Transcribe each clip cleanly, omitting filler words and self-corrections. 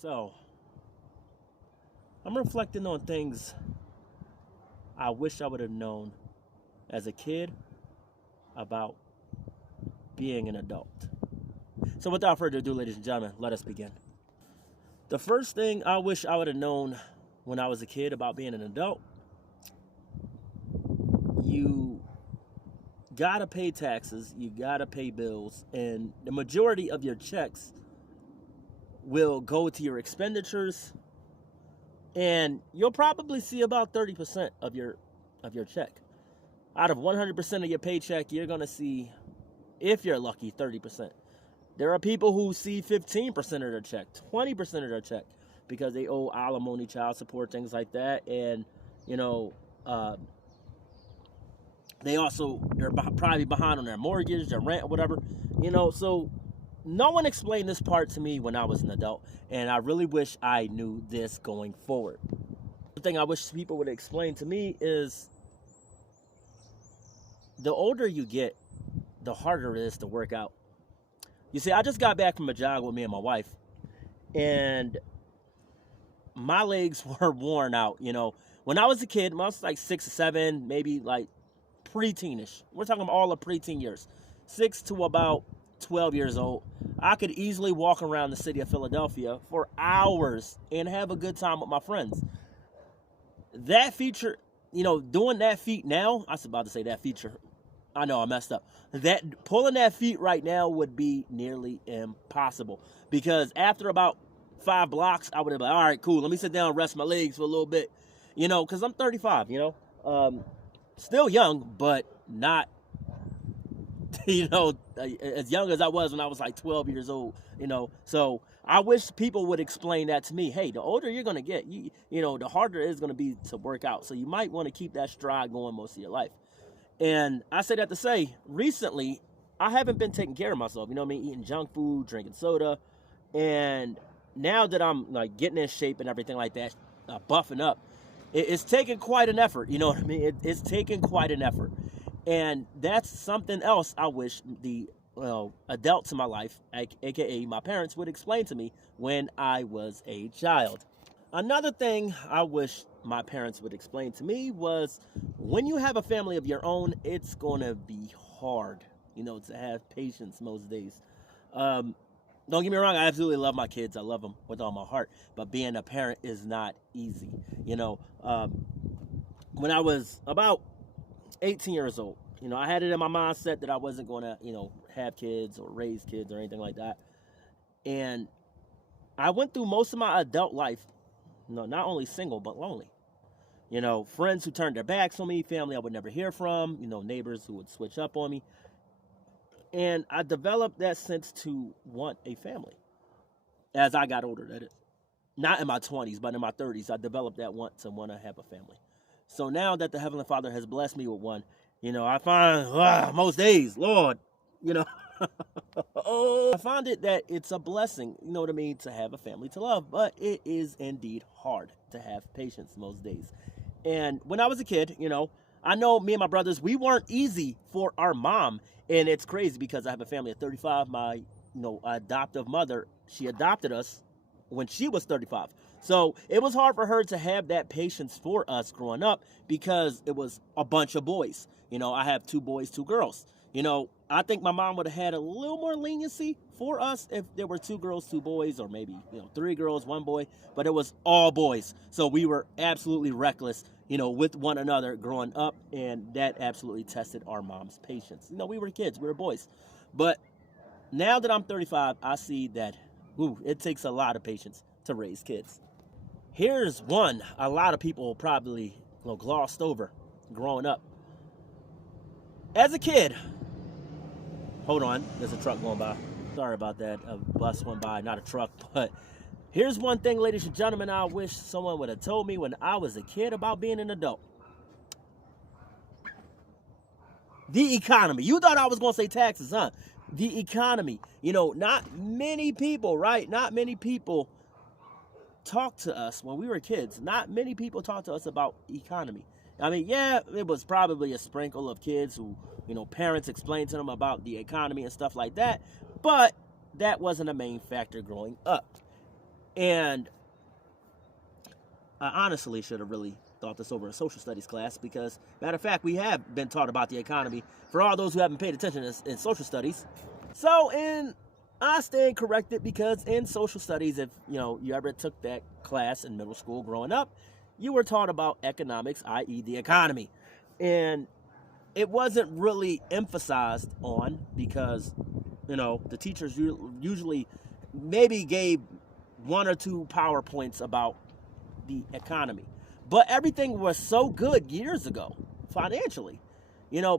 So, I'm reflecting on things I wish I would have known as a kid about being an adult. So, without further ado, ladies and gentlemen, let us begin. The first thing I wish I would have known when I was a kid about being an adult, you gotta pay taxes, you gotta pay bills, and the majority of your checks will go to your expenditures, and you'll probably see about 30% of your check. Out of 100% of your paycheck, you're gonna see, if you're lucky, 30%. There are people who see 15% of their check, 20% of their check, because they owe alimony, child support, things like that, and they're probably behind on their mortgage, their rent, or whatever, So no one explained this part to me when I was an adult, and I really wish I knew this going forward. The thing I wish people would explain to me is the older you get, the harder it is to work out. You see, I just got back from a jog with me and my wife, and my legs were worn out. When I was a kid, when I was like 6 or 7, maybe like preteenish. We're talking about all the preteen years, 6 to about 12 years old. I could easily walk around the city of Philadelphia for hours and have a good time with my friends. That feature, doing that feat now, I was about to say that feature. I know I messed up. Pulling that feat right now would be nearly impossible, because after about 5 blocks, I would have been like, all right, cool. Let me sit down and rest my legs for a little bit, because I'm 35, still young, but not, as young as I was when I was like 12 years old, So I wish people would explain that to me. Hey, the older you're going to get, the harder it is going to be to work out. So you might want to keep that stride going most of your life. And I say that to say, recently, I haven't been taking care of myself, eating junk food, drinking soda. And now that I'm like getting in shape and everything like that, buffing up, it's taken quite an effort, It's taken quite an effort. And that's something else I wish the adults in my life, aka my parents, would explain to me when I was a child. Another thing I wish my parents would explain to me was, when you have a family of your own, it's going to be hard, to have patience most days. Don't get me wrong, I absolutely love my kids. I love them with all my heart. But being a parent is not easy. When I was about 18 years old, I had it in my mindset that I wasn't going to, have kids or raise kids or anything like that. And I went through most of my adult life, not only single, but lonely. Friends who turned their backs on me, family I would never hear from, neighbors who would switch up on me. And I developed that sense to want a family as I got older, that is. Not in my 20s, but in my 30s, I developed that want to have a family. So now that the Heavenly Father has blessed me with one, I find most days, Lord, I find it that it's a blessing, to have a family to love. But it is indeed hard to have patience most days. And when I was a kid, I know me and my brothers, we weren't easy for our mom. And it's crazy because I have a family of 35. My, adoptive mother, she adopted us when she was 35. So it was hard for her to have that patience for us growing up, because it was a bunch of boys. I have 2 boys, 2 girls. I think my mom would have had a little more leniency for us if there were 2 girls, 2 boys, or maybe, 3 girls, 1 boy, but it was all boys. So we were absolutely reckless, with one another growing up, and that absolutely tested our mom's patience. We were kids, we were boys. But now that I'm 35, I see that, it takes a lot of patience to raise kids. Here's one a lot of people probably glossed over growing up. As a kid, hold on, there's a truck going by. Sorry about that, a bus went by, not a truck. But here's one thing, ladies and gentlemen, I wish someone would have told me when I was a kid about being an adult. The economy. You thought I was going to say taxes, huh? The economy. Not many people, right? Not many people talked to us when we were kids. Not many people talked to us about economy. I mean, yeah, it was probably a sprinkle of kids who, parents explained to them about the economy and stuff like that, but that wasn't a main factor growing up. And I honestly should have really thought this over in social studies class because, matter of fact, we have been taught about the economy for all those who haven't paid attention in social studies. So, I stand corrected because in social studies, if you ever took that class in middle school growing up, you were taught about economics, i.e. the economy. And it wasn't really emphasized on because, the teachers usually maybe gave one or two PowerPoints about the economy. But everything was so good years ago financially.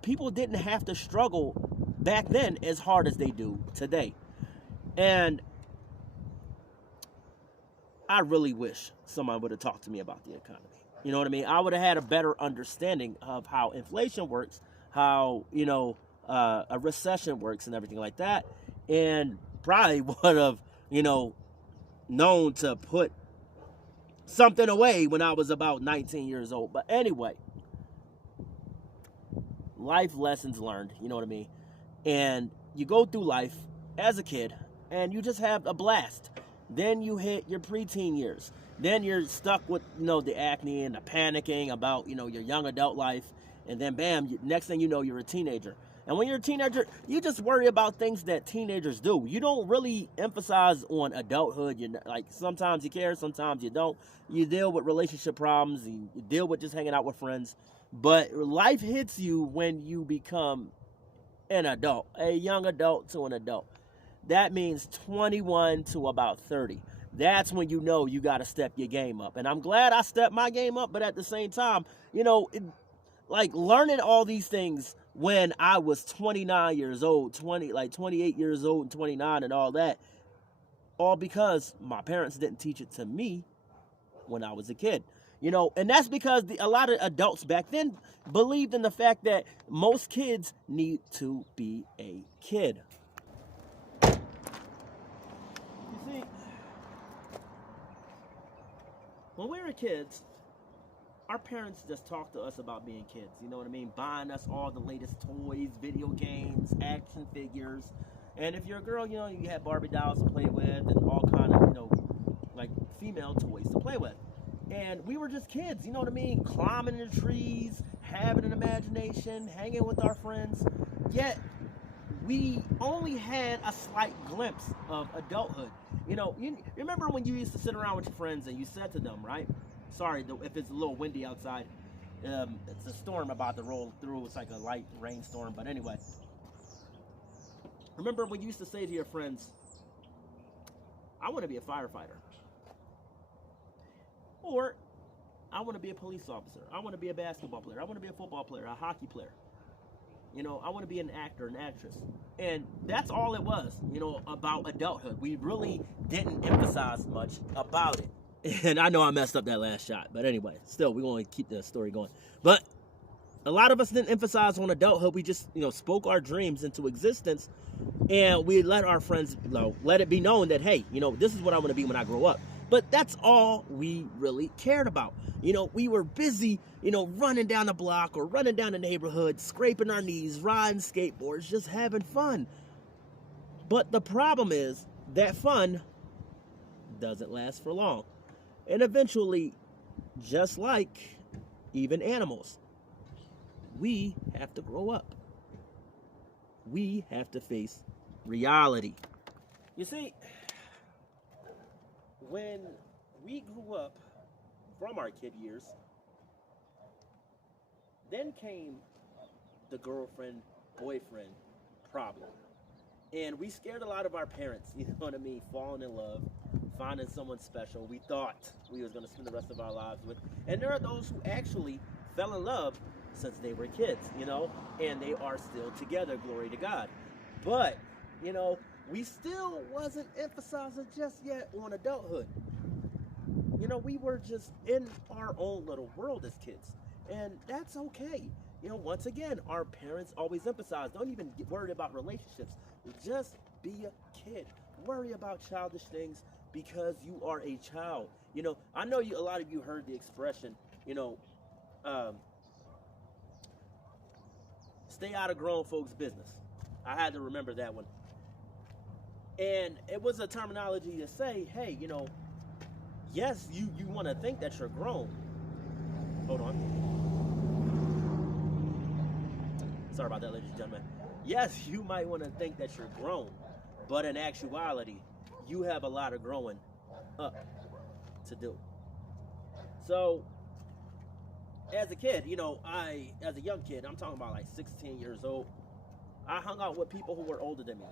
People didn't have to struggle back then as hard as they do today. And I really wish someone would have talked to me about the economy. You know what I mean? I would have had a better understanding of how inflation works, how, a recession works and everything like that. And probably would have, known to put something away when I was about 19 years old. But anyway, life lessons learned, you know what I mean? And you go through life as a kid and you just have a blast. Then you hit your preteen years. Then you're stuck with, the acne and the panicking about, your young adult life. And then bam, next thing you know, you're a teenager. And when you're a teenager, you just worry about things that teenagers do. You don't really emphasize on adulthood. Sometimes you care, sometimes you don't. You deal with relationship problems. You deal with just hanging out with friends. But life hits you when you become an adult, a young adult to an adult. That means 21 to about 30. That's when you got to step your game up. And I'm glad I stepped my game up, but at the same time, learning all these things when I was 29 years old, 28 years old and 29 and all that, all because my parents didn't teach it to me when I was a kid. And that's because a lot of adults back then believed in the fact that most kids need to be a kid. You see, when we were kids, our parents just talked to us about being kids, you know what I mean? Buying us all the latest toys, video games, action figures. And if you're a girl, you had Barbie dolls to play with and all kind of, female toys to play with. And we were just kids, you know what I mean? Climbing in the trees, having an imagination, hanging with our friends. Yet, we only had a slight glimpse of adulthood. You remember when you used to sit around with your friends and you said to them, right? Sorry if it's a little windy outside. It's a storm about to roll through. It's like a light rainstorm. But anyway, remember when you used to say to your friends, I want to be a firefighter. Or, I want to be a police officer. I want to be a basketball player. I want to be a football player, a hockey player. I want to be an actor, an actress. And that's all it was, about adulthood. We really didn't emphasize much about it. And I know I messed up that last shot. But anyway, still, we're going to keep the story going. But a lot of us didn't emphasize on adulthood. We just, spoke our dreams into existence. And we let our friends, let it be known that, hey, this is what I want to be when I grow up. But that's all we really cared about. We were busy, running down the block or running down the neighborhood, scraping our knees, riding skateboards, just having fun. But the problem is that fun doesn't last for long. And eventually, just like even animals, we have to grow up. We have to face reality. You see, when we grew up from our kid years, then came the girlfriend, boyfriend problem. And we scared a lot of our parents, you know what I mean, falling in love, finding someone special we thought we was going to spend the rest of our lives with. And there are those who actually fell in love since they were kids, and they are still together, glory to God. But, we still wasn't emphasizing just yet on adulthood. We were just in our own little world as kids. And that's okay. Once again, our parents always emphasize, don't even get worried about relationships. Just be a kid. Worry about childish things because you are a child. I know a lot of you heard the expression, stay out of grown folks' business. I had to remember that one. And it was a terminology to say, hey, yes, you want to think that you're grown. Hold on. Sorry about that, ladies and gentlemen. Yes, you might want to think that you're grown, but in actuality, you have a lot of growing up to do. So, as a kid, as a young kid, I'm talking about like 16 years old, I hung out with people who were older than me.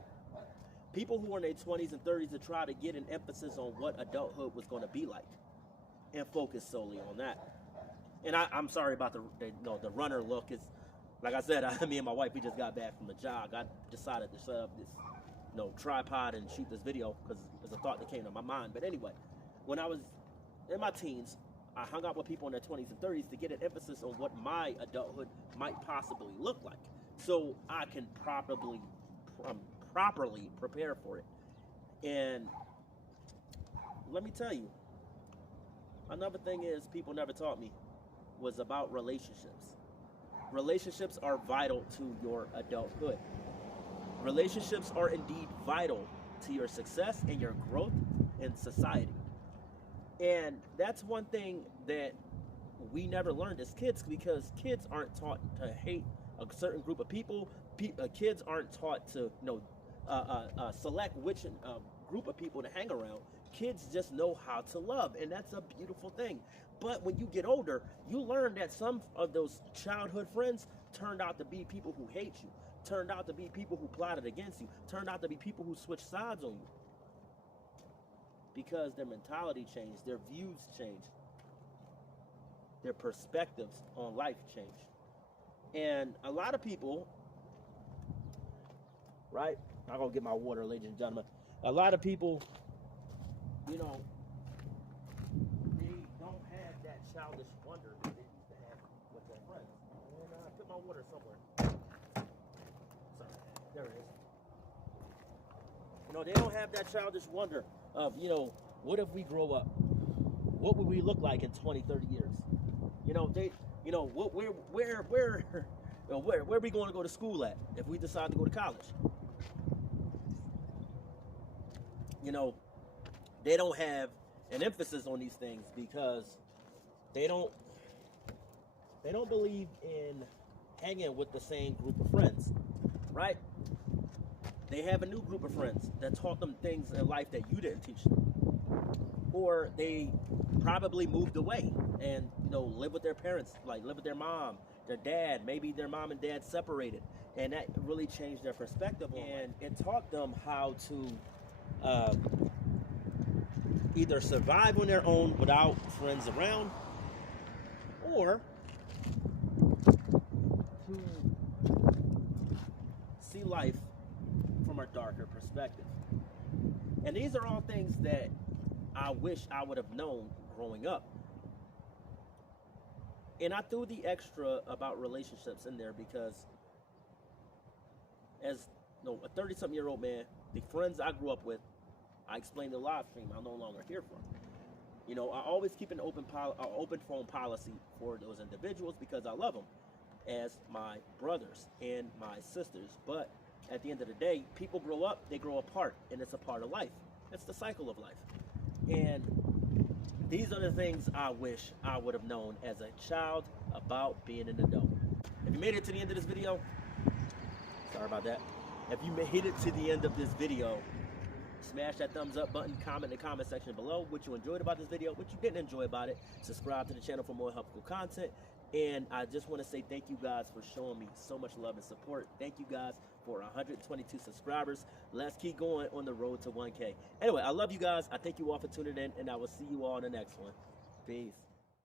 People who were in their 20s and 30s to try to get an emphasis on what adulthood was going to be like and focus solely on that. And I'm sorry about the runner look. It's like I said, me and my wife, we just got back from a jog. I decided to set up this tripod and shoot this video because it's a thought that came to my mind. But anyway, when I was in my teens, I hung out with people in their 20s and 30s to get an emphasis on what my adulthood might possibly look like, so I can properly prepare for it. And let me tell you, another thing is people never taught me was about relationships. Relationships are vital to your adulthood. Relationships are indeed vital to your success and your growth in society. And that's one thing that we never learned as kids, because kids aren't taught to hate a certain group of people. Kids aren't taught to select which group of people to hang around. Kids just know how to love, and that's a beautiful thing. But when you get older, you learn that some of those childhood friends turned out to be people who hate you, turned out to be people who plotted against you, turned out to be people who switched sides on you. Because their mentality changed, their views changed, their perspectives on life changed. And a lot of people, right? I'm going to get my water, ladies and gentlemen. A lot of people, they don't have that childish wonder that they used to have with their friends. And I put my water somewhere. Sorry, there it is. They don't have that childish wonder of, what if we grow up? What would we look like in 20, 30 years? Where are we going to go to school at if we decide to go to college? They don't have an emphasis on these things because they don't believe in hanging with the same group of friends, right? They have a new group of friends that taught them things in life that you didn't teach them. Or they probably moved away and, live with their parents, like live with their mom, their dad. Maybe their mom and dad separated. And that really changed their perspective. And it taught them how to either survive on their own without friends around, or to see life from a darker perspective. And these are all things that I wish I would have known growing up. And I threw the extra about relationships in there because as a 30-something-year-old man, the friends I grew up with, I explained the live stream, I'm no longer here for. I always keep an open phone policy for those individuals because I love them as my brothers and my sisters. But at the end of the day, people grow up, they grow apart, and it's a part of life. It's the cycle of life. And these are the things I wish I would have known as a child about being an adult. If you made it to the end of this video, sorry about that. If you made it to the end of this video, smash that thumbs up button, comment in the comment section below what you enjoyed about this video, what you didn't enjoy about it. Subscribe to the channel for more helpful content. And I just want to say thank you guys for showing me so much love and support. Thank you guys for 122 subscribers. Let's keep going on the road to 1K. Anyway, I love you guys. I thank you all for tuning in, and I will see you all in the next one. Peace.